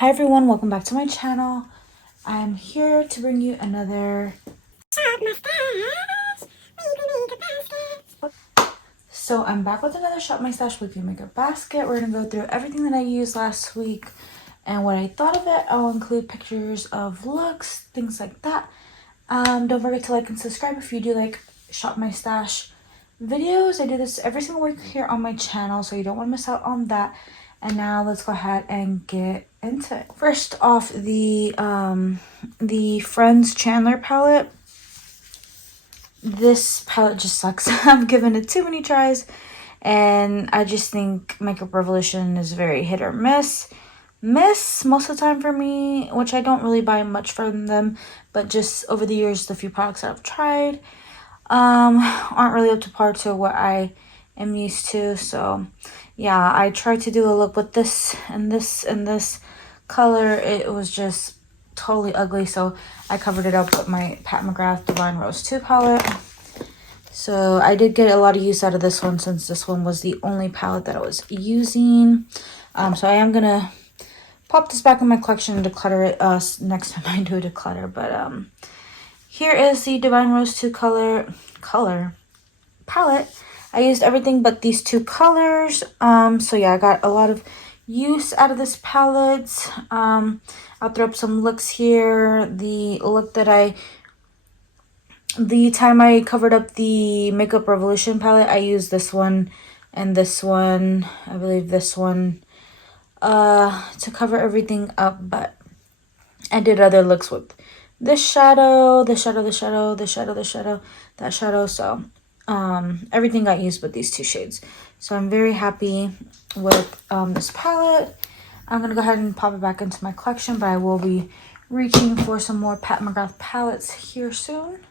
Hi everyone, welcome back to my channel. I'm here to bring you another So I'm back with another Shop My Stash weekly makeup basket. We're gonna go through everything that I used last week and what I thought of it. I'll include pictures of looks, things like that. Don't forget to like and subscribe if you do like Shop My Stash videos. I do this every single week here on my channel, so you don't want to miss out on that. And now let's go ahead and get into it. First off, the Friends Chandler palette. This palette just sucks. I've given it too many tries, and I just think Makeup Revolution is very hit or miss. Most of the time for me, which I don't really buy much from them, but just over the years, the few products that I've tried aren't really up to par to what I am used to. So yeah, I tried to do a look with this and this and this color. It was just totally ugly, so I covered it up with my Pat McGrath Divine Rose 2 palette. So I did get a lot of use out of this one, since this one was the only palette that I was using. So I am gonna pop this back in my collection and declutter it next time I do a declutter. But here is the Divine Rose 2 palette. I used everything but these two colors. So yeah, I got a lot of use out of this palette. I'll throw up some looks here. The time I covered up the Makeup Revolution palette, I used this one and this one, I believe this one, to cover everything up. But I did other looks with this shadow, the shadow, the shadow, the shadow, the shadow, that shadow. So everything got used with these two shades. So I'm very happy with this palette. I'm going to go ahead and pop it back into my collection, but I will be reaching for some more Pat McGrath palettes here soon.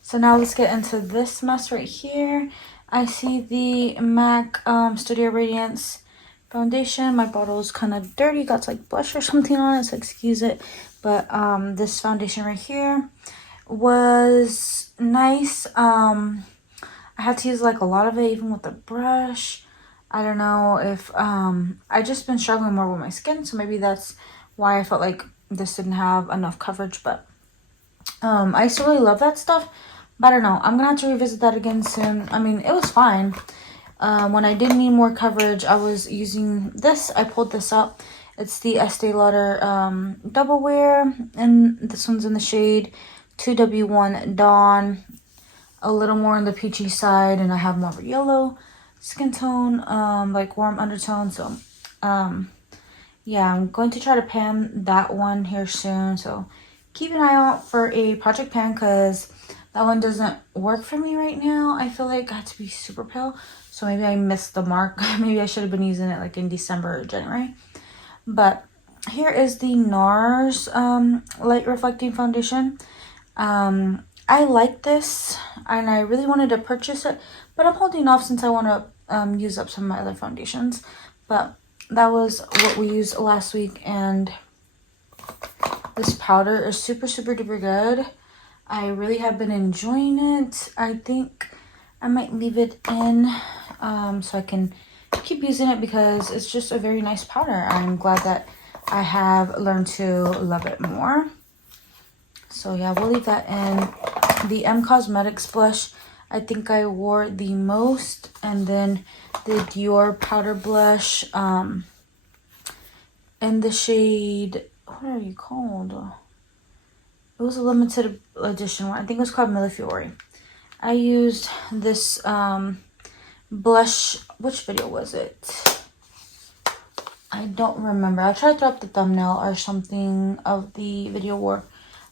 So now let's get into this mess right here. I see the MAC Studio Radiance foundation. My bottle is kind of dirty, got like blush or something on it, so excuse it. But this foundation right here was nice. I had to use like a lot of it, even with the brush. I don't know if I just been struggling more with my skin, so maybe that's why I felt like this didn't have enough coverage. But I used to really love that stuff, but I don't know, I'm gonna have to revisit that again soon. I mean, it was fine. When I did need more coverage, I was using this. I pulled this up. It's the Estee Lauder Double Wear, and this one's in the shade 2W1 Dawn. A little more on the peachy side, and I have more of a yellow skin tone, like warm undertone. So yeah, I'm going to try to pan that one here soon. So keep an eye out for a Project Pan, because that one doesn't work for me right now. I feel like I have to be super pale, so maybe I missed the mark. Maybe I should have been using it like in December or January. But here is the NARS Light Reflecting Foundation. I like this, and I really wanted to purchase it, but I'm holding off since I want to use up some of my other foundations. But that was what we used last week, and this powder is super duper good. I really have been enjoying it. I think I might leave it in so I can keep using it, because it's just a very nice powder. I'm glad that I have learned to love it more. So yeah, we'll leave that in. The M Cosmetics blush, I think I wore the most, and then the Dior powder blush in the shade, what are you called? It was a limited edition one. I think it was called Millefiori. I used this blush. Which video was it? I don't remember. I'll try to throw up the thumbnail or something of the video where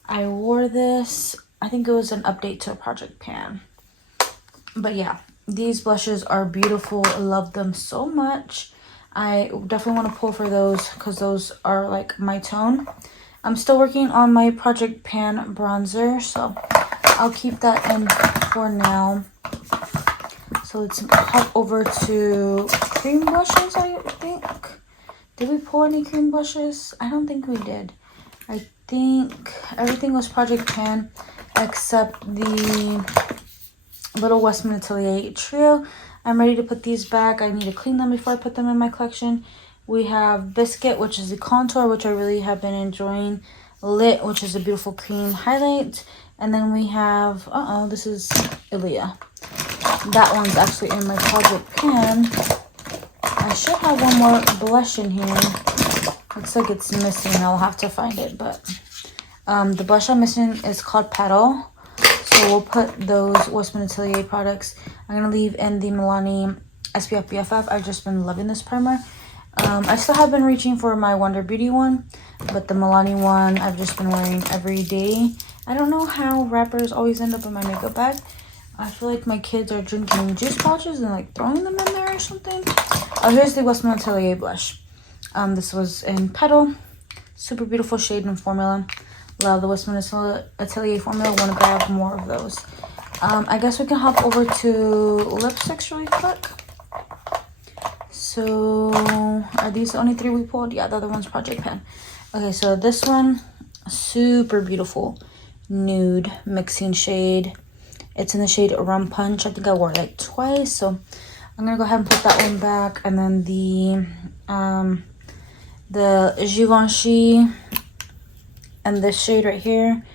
I wore this. I think it was an update to Project Pan. But yeah, these blushes are beautiful. I love them so much. I definitely want to pull for those, because those are like my tone. I'm still working on my Project Pan bronzer, so I'll keep that in for now. So let's hop over to cream blushes, I think. Did we pull any cream blushes? I don't think we did. I think everything was Project Pan except the Little Westman Atelier Trio. I'm ready to put these back. I need to clean them before I put them in my collection. We have Biscuit, which is the contour, which I really have been enjoying. Lit, which is a beautiful cream highlight. And then we have, this is Ilia. That one's actually in my project pan. I should have one more blush in here. Looks like it's missing. I'll have to find it, but the blush I'm missing is called Petal. So we'll put those Westman Atelier products. I'm going to leave in the Milani SPF BFF. I've just been loving this primer. I still have been reaching for my Wonder Beauty one, but the Milani one I've just been wearing every day. I don't know how wrappers always end up in my makeup bag. I feel like my kids are drinking juice pouches and like throwing them in there or something. Oh, here's the Westman Atelier blush. This was in Petal. Super beautiful shade and formula. Love the Westman Atelier formula. Want to grab more of those. I guess we can hop over to lipsticks really quick. So, are these the only 3 we pulled? Yeah, the other one's Project Pan. Okay, so this one, super beautiful nude mixing shade. It's in the shade Rum Punch. I think I wore it like twice, so I'm gonna go ahead and put that one back. And then the Givenchy and this shade right here,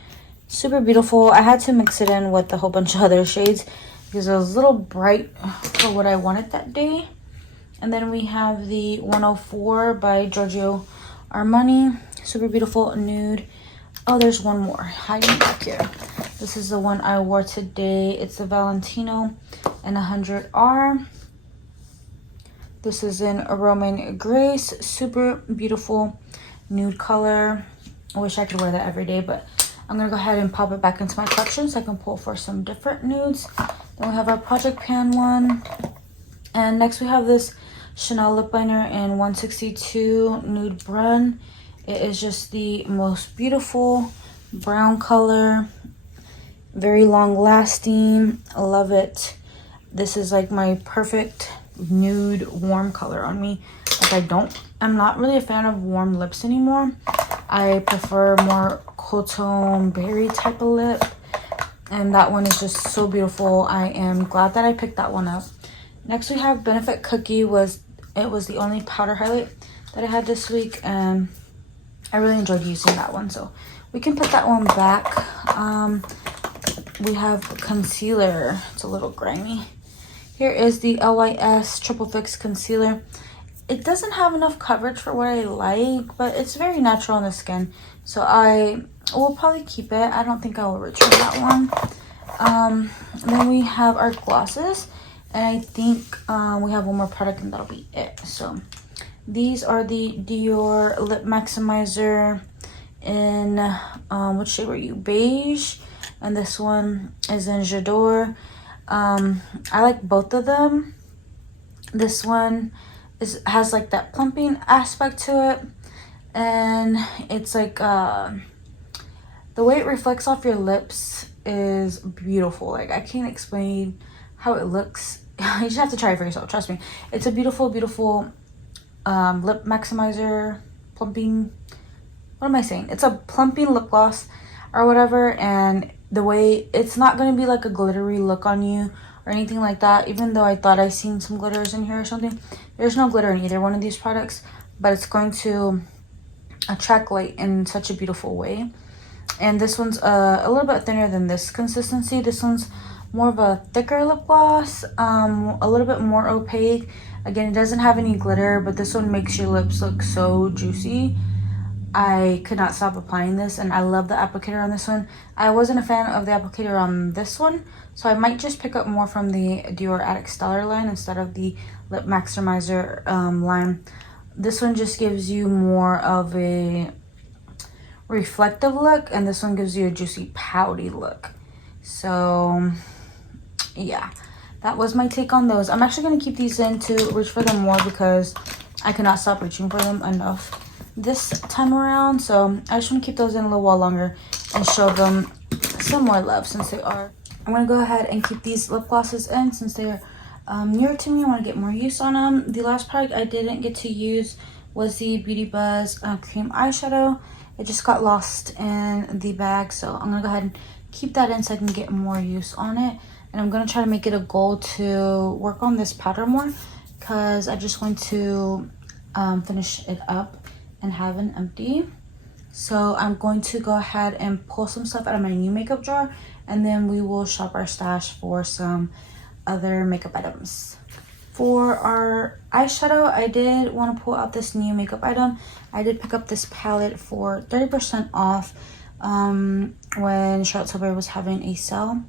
super beautiful. I had to mix it in with a whole bunch of other shades because it was a little bright for what I wanted that day. And then we have the 104 by Giorgio Armani, super beautiful nude. Oh, there's one more hiding back here. This is the one I wore today. It's the Valentino and 100R. This is in Roman Grace, super beautiful nude color. I wish I could wear that every day, but I'm gonna go ahead and pop it back into my collection so I can pull for some different nudes. Then we have our Project Pan one. And next we have this Chanel lip liner in 162 Nude Brun. It is just the most beautiful brown color. Very long lasting. I love it. This is like my perfect nude warm color on me. Like I'm not really a fan of warm lips anymore. I prefer more cool tone berry type of lip. And that one is just so beautiful. I am glad that I picked that one up. Next we have Benefit Cookie. It was the only powder highlight that I had this week, and I really enjoyed using that one, so we can put that one back. We have concealer. It's a little grimy. Here is the LYS Triple Fix Concealer. It doesn't have enough coverage for what I like, but it's very natural on the skin, so I will probably keep it. I don't think I will return that one. Then we have our glosses, and I think we have one more product and that'll be it. So these are the Dior Lip Maximizer in, what shade were you? Beige. And this one is in J'adore. I like both of them. This one has like that plumping aspect to it. And it's like, the way it reflects off your lips is beautiful. Like, I can't explain how it looks. You just have to try it for yourself, trust me. It's a beautiful, beautiful lip maximizer, plumping, what am I saying? It's a plumping lip gloss or whatever, and the way it's not going to be like a glittery look on you or anything like that, even though I thought I seen some glitters in here or something. There's no glitter in either one of these products, but it's going to attract light in such a beautiful way. And this one's a little bit thinner than this consistency. This one's more of a thicker lip gloss, a little bit more opaque. Again, it doesn't have any glitter, but this one makes your lips look so juicy. I could not stop applying this, and I love the applicator on this one. I wasn't a fan of the applicator on this one, so I might just pick up more from the Dior Addict Stellar line instead of the Lip Maximizer line. This one just gives you more of a reflective look, and this one gives you a juicy pouty look. So yeah, that was my take on those. I'm actually going to keep these in to reach for them more because I cannot stop reaching for them enough this time around. So I just want to keep those in a little while longer and show them some more love since they are. I'm going to go ahead and keep these lip glosses in since they're newer to me. I want to get more use on them. The last product I didn't get to use was the Beauty Buzz cream eyeshadow. It just got lost in the bag, so I'm going to go ahead and keep that in so I can get more use on it. And I'm going to try to make it a goal to work on this powder more because I just want to finish it up and have an empty. So I'm going to go ahead and pull some stuff out of my new makeup drawer, and then we will shop our stash for some other makeup items. For our eyeshadow, I did want to pull out this new makeup item. I did pick up this palette for 30% off when Charlotte Tilbury was having a sale.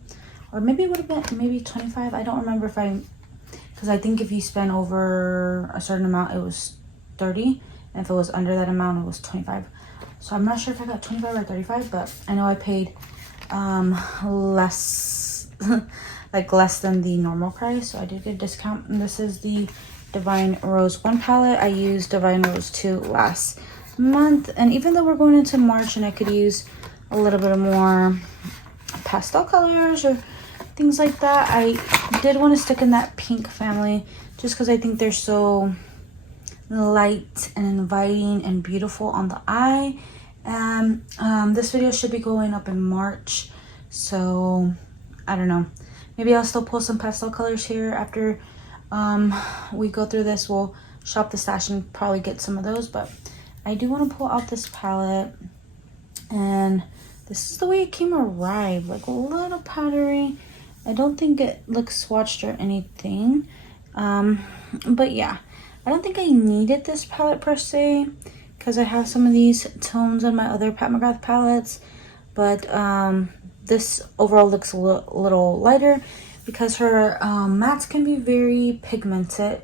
Or maybe it would have been maybe 25. I don't remember because I think if you spend over a certain amount, it was 30. And if it was under that amount, it was 25. So I'm not sure if I got 25 or 35, but I know I paid less like less than the normal price, so I did get a discount. And this is the Divine Rose 1 palette. I used Divine Rose 2 last month, and even though we're going into March and I could use a little bit more pastel colors or things like that, I did want to stick in that pink family just because I think they're so light and inviting and beautiful on the eye. And this video should be going up in March, so I don't know, maybe I'll still pull some pastel colors here after we go through this. We'll shop the stash and probably get some of those, but I do want to pull out this palette, and this is the way it came arrived, like a little powdery. I don't think it looks swatched or anything, but yeah, I don't think I needed this palette per se because I have some of these tones on my other Pat McGrath palettes, but this overall looks a little lighter because her mattes can be very pigmented,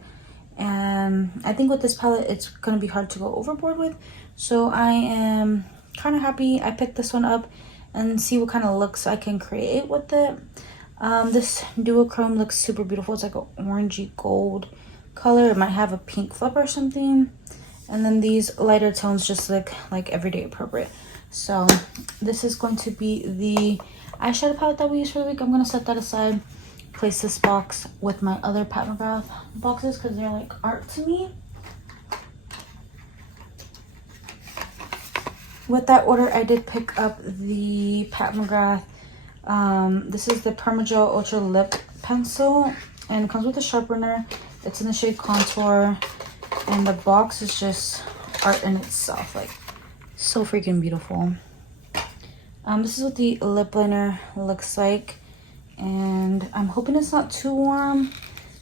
and I think with this palette it's going to be hard to go overboard with. So I am kind of happy I picked this one up and see what kind of looks I can create with it. This duochrome looks super beautiful. It's like an orangey gold color. It might have a pink flip or something, and then these lighter tones just look like everyday appropriate. So this is going to be the eyeshadow palette that we use for the week. I'm going to set that aside, place this box with my other Pat McGrath boxes because they're like art to me. With that order, I did pick up the Pat McGrath. This is the Permagel Ultra Lip Pencil, and it comes with a sharpener. It's in the shade Contour, and the box is just art in itself, like so freaking beautiful. This is what the lip liner looks like, and I'm hoping it's not too warm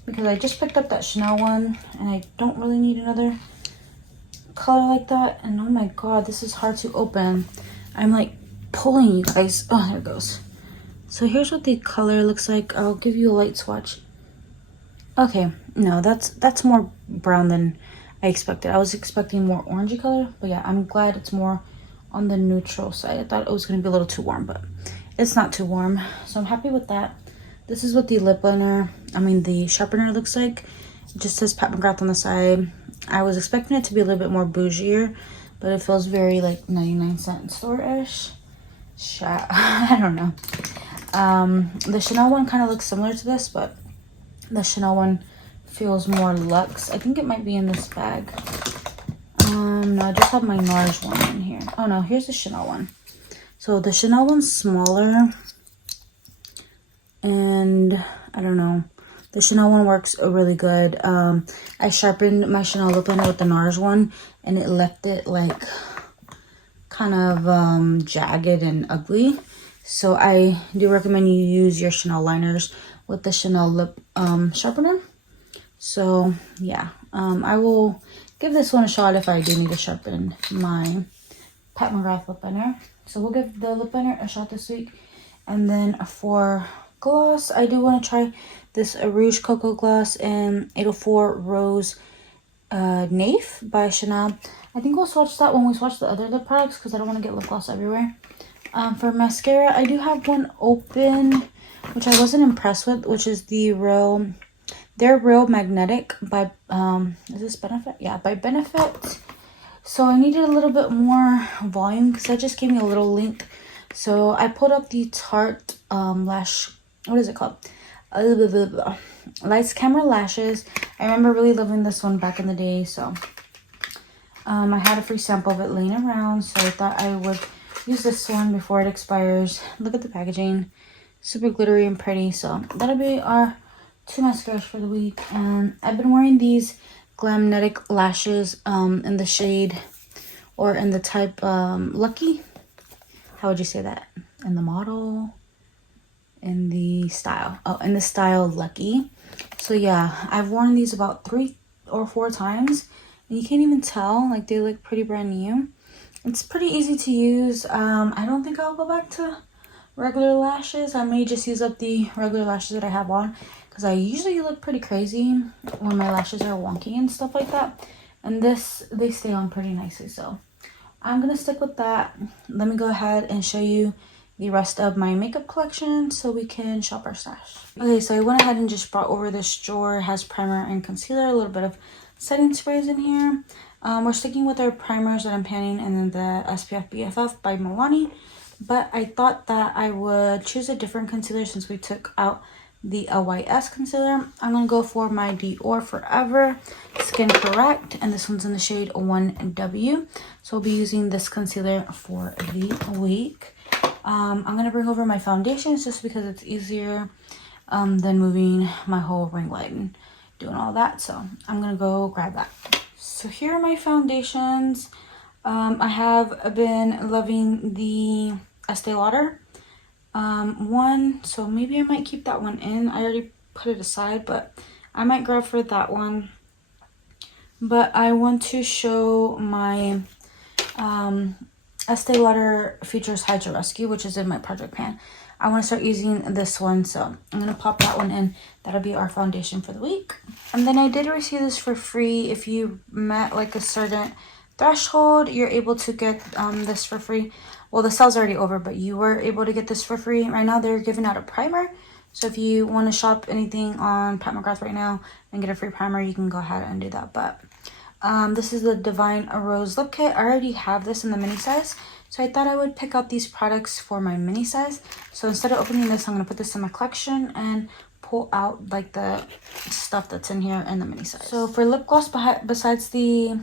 because I just picked up that Chanel one and I don't really need another color like that. And oh my god, this is hard to open. I'm like pulling, you guys. Oh, there it goes. So here's what the color looks like. I'll give you a light swatch. Okay, no, that's more brown than I expected. I was expecting more orangey color, but yeah, I'm glad it's more on the neutral side. I thought it was going to be a little too warm, but it's not too warm, so I'm happy with that. This is what the lip liner, the sharpener looks like. It just says Pat McGrath on the side. I was expecting it to be a little bit more bougier, but it feels very like 99-cent store-ish. I don't know. The Chanel one kind of looks similar to this, but the Chanel one feels more luxe. I think it might be in this bag. No, I just have my NARS one in here. Oh no, here's the Chanel one. So the Chanel one's smaller, and I don't know. The Chanel one works really good. I sharpened my Chanel lip liner with the NARS one, and it left it like kind of jagged and ugly. So I do recommend you use your Chanel liners with the Chanel lip sharpener. So yeah, I will give this one a shot if I do need to sharpen my Pat McGrath lip liner. So we'll give the lip liner a shot this week. And then for gloss, I do want to try this Rouge Coco Gloss in 804 Rose Naif by Chanel. I think we'll swatch that when we swatch the other lip products because I don't want to get lip gloss everywhere. For mascara, I do have one open, which I wasn't impressed with, which is the They're Real Magnetic by, is this Benefit? Yeah, by Benefit. So I needed a little bit more volume because that just gave me a little length. So I pulled up the Tarte lash, what is it called? Lights Camera Lashes. I remember really loving this one back in the day, so I had a free sample of it laying around, so I thought I would use this one before it expires. Look at the packaging, super glittery and pretty. So that'll be our 2 mascaras for the week. And I've been wearing these Glamnetic lashes in the shade or in the type Lucky. How would you say that? In the model, in the style. Oh, in the style Lucky. So yeah, I've worn these about 3 or 4 times, and you can't even tell, like they look pretty brand new. It's pretty easy to use. I don't think I'll go back to regular lashes. I may just use up the regular lashes that I have on, because I usually look pretty crazy when my lashes are wonky and stuff like that. And this, they stay on pretty nicely, so I'm gonna stick with that. Let me go ahead and show you the rest of my makeup collection so we can shop our stash. Okay, so I went ahead and just brought over this drawer. It has primer and concealer, a little bit of setting sprays in here. We're sticking with our primers that I'm panning, and then the SPF BFF by Milani. But I thought that I would choose a different concealer since we took out the LYS concealer. I'm going to go for my Dior Forever Skin Correct, and this one's in the shade 1W. So I'll be using this concealer for the week. I'm going to bring over my foundations just because it's easier than moving my whole ring light and doing all that. So I'm going to go grab that. So here are my foundations. I have been loving the Estee Lauder one, so maybe I might keep that one in. I already put it aside, but I might grab for that one. But I want to show my Estee Lauder Features Hydra Rescue, which is in my project pan. I want to start using this one, so I'm going to pop that one in. That'll be our foundation for the week. And then I did receive this for free. If you met like a certain threshold, you're able to get this for free. Well, the sale's already over, but you were able to get this for free. Right now, they're giving out a primer. So if you want to shop anything on Pat McGrath right now and get a free primer, you can go ahead and do that. But this is the Divine Rose Lip Kit. I already have this in the mini size, so I thought I would pick out these products for my mini size. So instead of opening this, I'm going to put this in my collection and pull out like the stuff that's in here in the mini size. So for lip gloss, besides the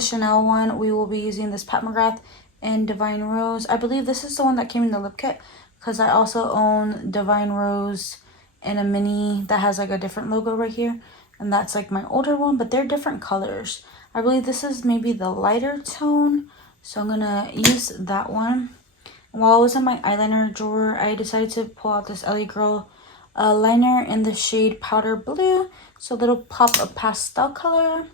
Chanel one, we will be using this Pat McGrath and Divine Rose. I believe this is the one that came in the lip kit, because I also own Divine Rose in a mini that has like a different logo right here, and that's like my older one, but they're different colors. I believe this is maybe the lighter tone, so I'm gonna use that one. While I was in my eyeliner drawer, I decided to pull out this LA Girl liner in the shade Powder Blue, so a little pop of pastel color.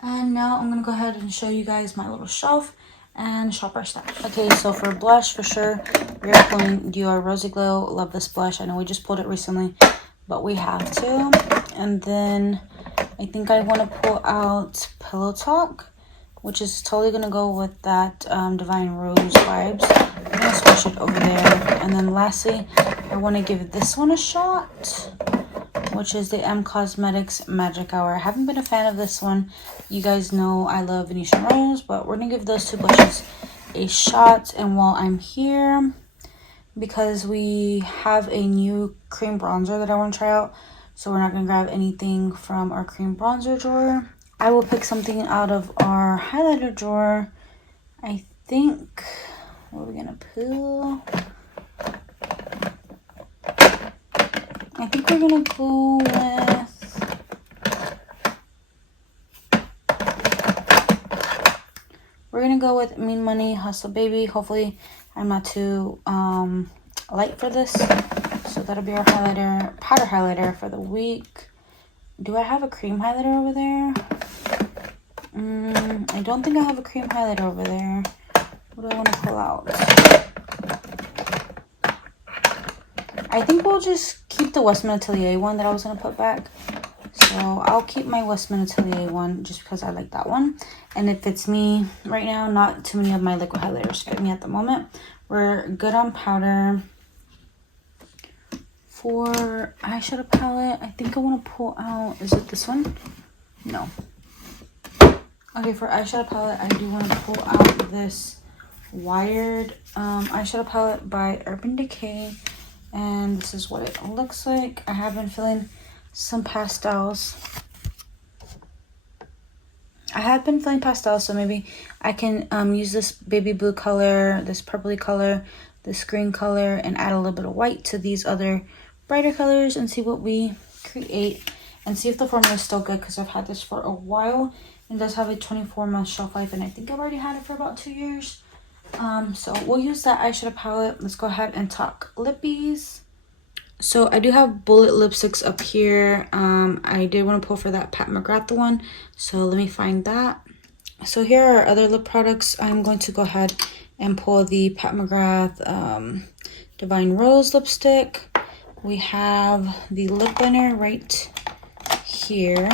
And now I'm gonna go ahead and show you guys my little shelf and shop our stash. Okay, so for blush, for sure, we're pulling Dior Rosy Glow. Love this blush. I know we just pulled it recently, but we have to. And then I think I want to pull out Pillow Talk, which is totally going to go with that Divine Rose vibes. I'm going to switch it over there. And then lastly, I want to give this one a shot, which is the M Cosmetics Magic Hour. I haven't been a fan of this one. You guys know I love Venetian Rose, but we're going to give those two blushes a shot. And while I'm here, because we have a new cream bronzer that I want to try out, so we're not going to grab anything from our cream bronzer drawer, I will pick something out of our highlighter drawer. I think, what are we going to pull? I think we're going to go with, Mean Money Hustle Baby. Hopefully I'm not too light for this. So that'll be our highlighter, powder highlighter for the week. Do I have a cream highlighter over there? I don't think I have a cream highlighter over there. What do I want to pull out? I think we'll just keep the Westman Atelier one that I was going to put back. So I'll keep my Westman Atelier one just because I like that one. And it fits me right now. Not too many of my liquid highlighters fit me at the moment. We're good on powder. For eyeshadow palette, I think I want to pull out, is it this one? No. Okay, for eyeshadow palette, I do want to pull out this Wired eyeshadow palette by Urban Decay. And this is what it looks like. I have been feeling some pastels. So maybe I can use this baby blue color, this purpley color, this green color, and add a little bit of white to these other brighter colors and see what we create. and see if the formula is still good, because I've had this for a while. It does have a 24-month shelf life, and I think I've already had it for about 2 years. So we'll use that eyeshadow palette. Let's go ahead and talk lippies. So I do have bullet lipsticks up here. I did want to pull for that Pat McGrath one, so let me find that. So here are other lip products. I'm going to go ahead and pull the Pat McGrath Divine Rose lipstick. We have the lip liner right here,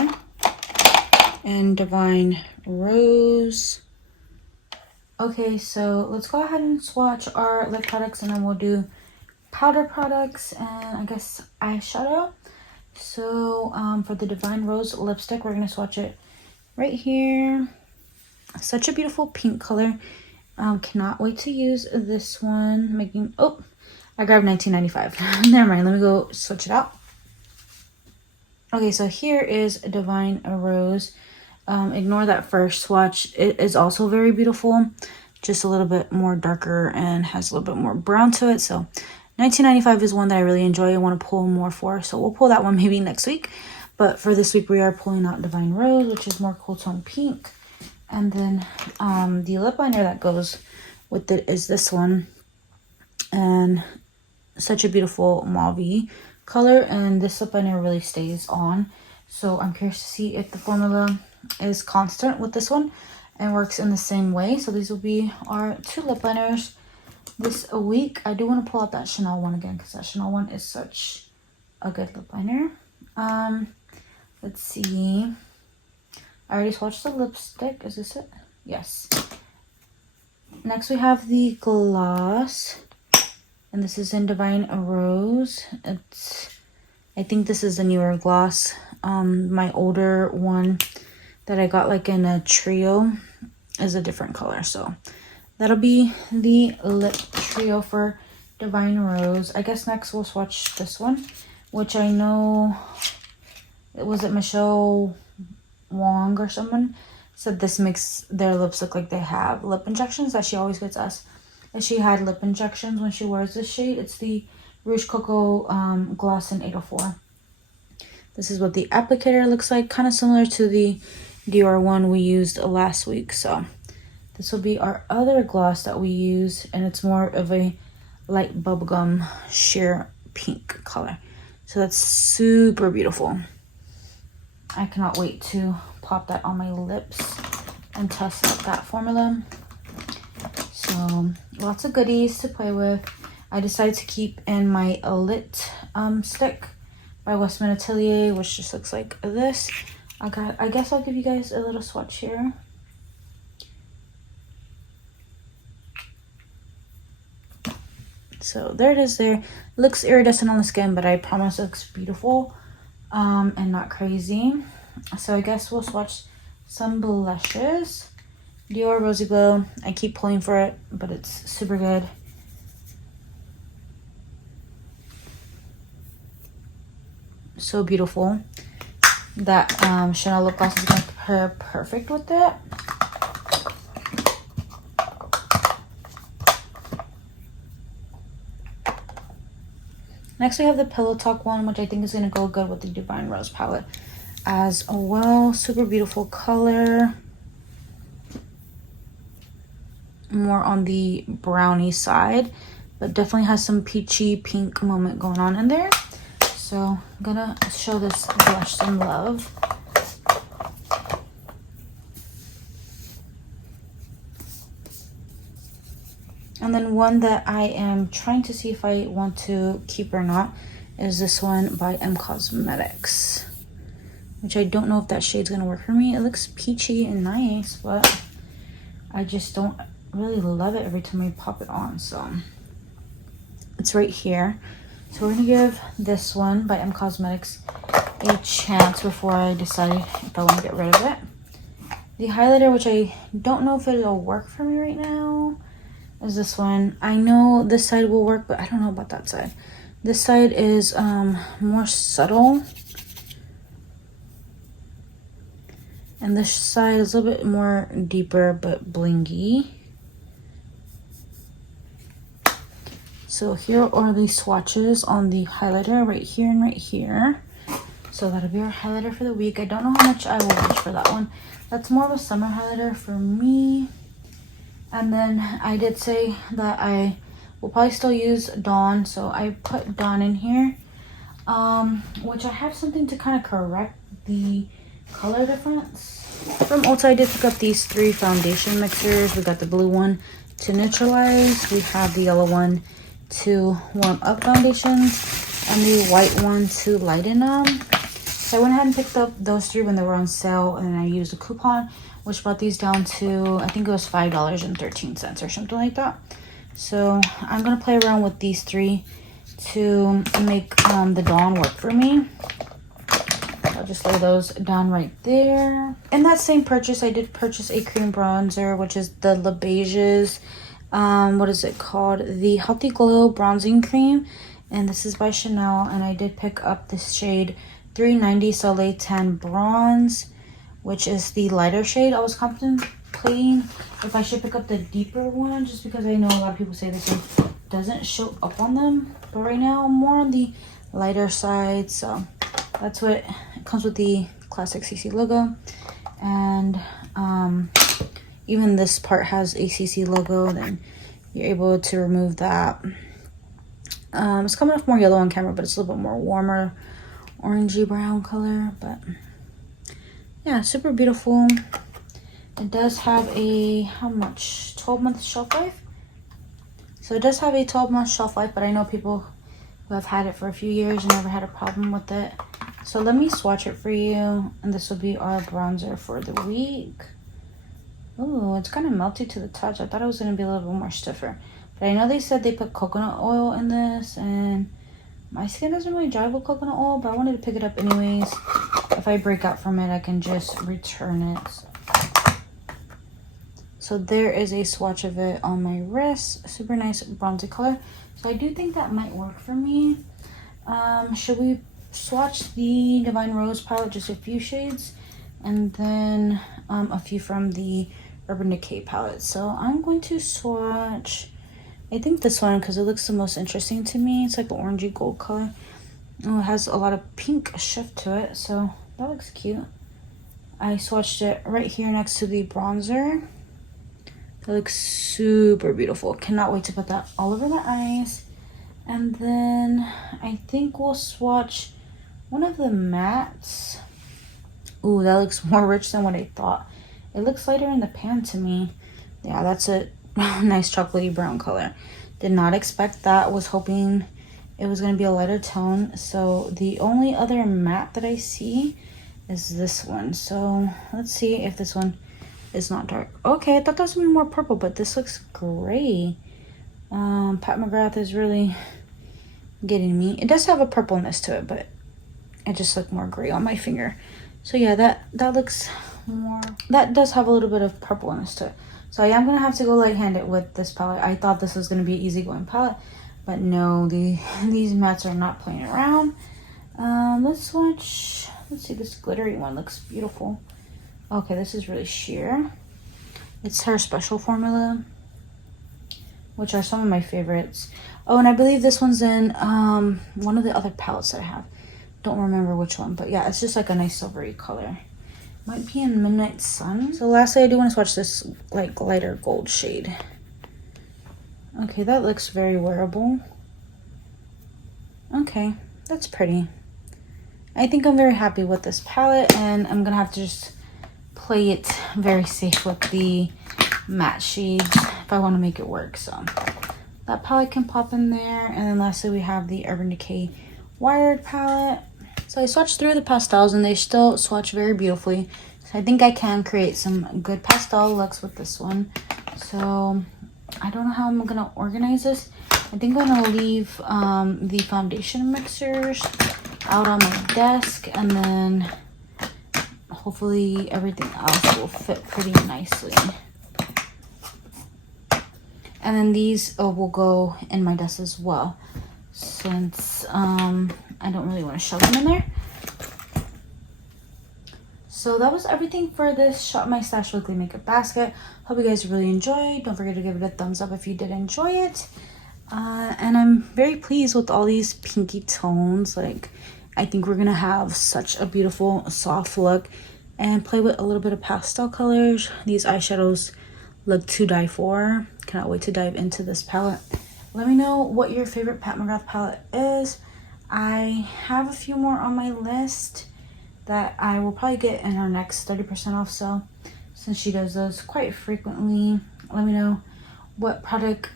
and Divine Rose. Okay, so let's go ahead and swatch our lip products, and then we'll do powder products and I guess eyeshadow. So for the Divine Rose lipstick, we're going to swatch it right here. Such a beautiful pink color. Cannot wait to use this one. I grabbed $19.95. Never mind, let me go switch it out. Okay, so here is Divine Rose. Ignore that first swatch. It is also very beautiful, just a little bit more darker and has a little bit more brown to it. So $19.95 is one that I really enjoy and want to pull more for, so we'll pull that one maybe next week. But for this week, we are pulling out Divine Rose, which is more cool tone pink. And then the lip liner that goes with it is this one, and such a beautiful mauve color, and this lip liner really stays on. So I'm curious to see if the formula is constant with this one and works in the same way. So these will be our 2 lip liners this week. I do want to pull out that Chanel one again, because that Chanel one is such a good lip liner. Let's see. I already swatched the lipstick. Is this it? Yes. Next we have the gloss, and this is in Divine Rose. I think this is a newer gloss. My older one that I got like in a trio is a different color, so that'll be the lip trio for Divine Rose. I guess next we'll swatch this one, which I know, was it Michelle Wong or someone said this makes their lips look like they have lip injections, that she always gets us that she had lip injections when she wears this shade. It's the Rouge Coco gloss in 804. This is what the applicator looks like, kind of similar to the Dior one we used last week. So this will be our other gloss that we use, and it's more of a light bubblegum sheer pink color. So that's super beautiful. I cannot wait to pop that on my lips and test out that formula. So lots of goodies to play with. I decided to keep in my Lit stick by Westman Atelier, which just looks like this. I guess I'll give you guys a little swatch here. So there it is there. Looks iridescent on the skin, but I promise it looks beautiful and not crazy. So I guess we'll swatch some blushes. Dior Rosy Glow. I keep pulling for it, but it's super good. So beautiful. That Chanel lip gloss is going to pair perfect with it. Next we have the Pillow Talk one, which I think is going to go good with the Divine Rose palette as well. Super beautiful color. More on the brownie side, but definitely has some peachy pink moment going on in there. So I'm gonna show this blush some love. And then one that I am trying to see if I want to keep or not is this one by M Cosmetics, which I don't know if that shade's gonna work for me. It looks peachy and nice, but I just don't really love it every time I pop it on. So it's right here. So we're gonna give this one by M Cosmetics a chance before I decide if I want to get rid of it. The highlighter, which I don't know if it'll work for me right now, is this one. I know this side will work, but I don't know about that side. This side is more subtle, and this side is a little bit more deeper but blingy. So here are the swatches on the highlighter right here and right here. So that'll be our highlighter for the week. I don't know how much I will reach for that one. That's more of a summer highlighter for me. And then I did say that I will probably still use Dawn, so I put Dawn in here, which I have something to kind of correct the color difference. From Ulta, I did pick up these 3 foundation mixers. We got the blue one to neutralize, we have the yellow one to warm up foundations, and the white one to lighten them. So I went ahead and picked up those 3 when they were on sale, and I used a coupon, which brought these down to, I think it was $5.13 or something like that. So I'm gonna play around with these 3 to make the Dawn work for me. I'll just lay those down right there. In that same purchase, I did purchase a cream bronzer, which is the Le Beige's, what is it called? The Healthy Glow Bronzing Cream. And this is by Chanel, and I did pick up this shade 390 Soleil Tan Bronze, which is the lighter shade. I was contemplating if I should pick up the deeper one, just because I know a lot of people say this one doesn't show up on them. But right now I'm more on the lighter side, so that's what it comes with, the classic CC logo. And even this part has a CC logo, then you're able to remove that. It's coming off more yellow on camera, but it's a little bit more warmer orangey brown color. But yeah, super beautiful. It does have a, how much, 12-month shelf life. So it does have a 12-month shelf life, but I know people who have had it for a few years and never had a problem with it. So let me swatch it for you, and this will be our bronzer for the week. Ooh, it's kind of melty to the touch. I thought it was going to be a little bit more stiffer, but I know they said they put coconut oil in this, and my skin doesn't really jive with coconut oil, but I wanted to pick it up anyways. If I break out from it, I can just return it. So there is a swatch of it on my wrist. Super nice bronzy color. So I do think that might work for me. Should we swatch the Divine Rose palette, just a few shades, and then a few from the Urban Decay palette? So I'm going to swatch, I think this one, because it looks the most interesting to me. It's like an orangey gold color. Oh, it has a lot of pink shift to it, so that looks cute. I swatched it right here next to the bronzer. That looks super beautiful. Cannot wait to put that all over my eyes. And then I think we'll swatch one of the mattes. Ooh, that looks more rich than what I thought. It looks lighter in the pan to me. Yeah, that's a nice chocolatey brown color. Did not expect that. Was hoping it was going to be a lighter tone. So the only other matte that I see is this one. So let's see if this one is not dark. Okay, I thought that was going to be more purple, but this looks gray. Pat McGrath is really getting me. It does have a purpleness to it, but it just looked more gray on my finger. So yeah, that looks more, that does have a little bit of purpleness to it. So I am going to have to go light-handed with this palette. I thought this was going to be an easygoing palette, but no, these mattes are not playing around. Let's swatch, let's see, this glittery one looks beautiful. Okay, this is really sheer. It's her special formula, which are some of my favorites. Oh, and I believe this one's in one of the other palettes that I have. Don't remember which one, but yeah, it's just like a nice silvery color. Might be in Midnight Sun. So lastly, I do want to swatch this like lighter gold shade. Okay, that looks very wearable. Okay, that's pretty. I think I'm very happy with this palette, and I'm gonna have to just play it very safe with the matte shades if I want to make it work. So that palette can pop in there. And then lastly, we have the Urban Decay Wired palette. So I swatched through the pastels, and they still swatch very beautifully. So I think I can create some good pastel looks with this one. So I don't know how I'm gonna organize this. I think I'm gonna leave the foundation mixers out on my desk, and then hopefully everything else will fit pretty nicely. And then these will go in my desk as well, since I don't really want to shove them in there. So that was everything for this Shop My Stash weekly makeup basket. Hope you guys really enjoyed. Don't forget to give it a thumbs up if you did enjoy it. And I'm very pleased with all these pinky tones. Like, I think we're gonna have such a beautiful soft look and play with a little bit of pastel colors. These eyeshadows look to die for. Cannot wait to dive into this palette. Let me know what your favorite Pat McGrath palette is. I have a few more on my list that I will probably get in our next 30% off sale, since she does those quite frequently. Let me know what product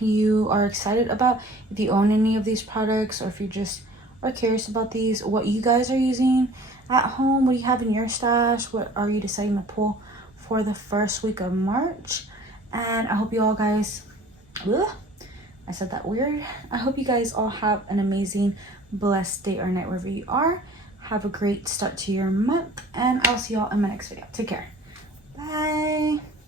you are excited about, if you own any of these products, or if you just are curious about these, what you guys are using at home, what do you have in your stash, what are you deciding to pull for the first week of March. And I hope you all guys, I said that weird. I hope you guys all have an amazing, blessed day or night wherever you are. Have a great start to your month, and I'll see y'all in my next video. Take care.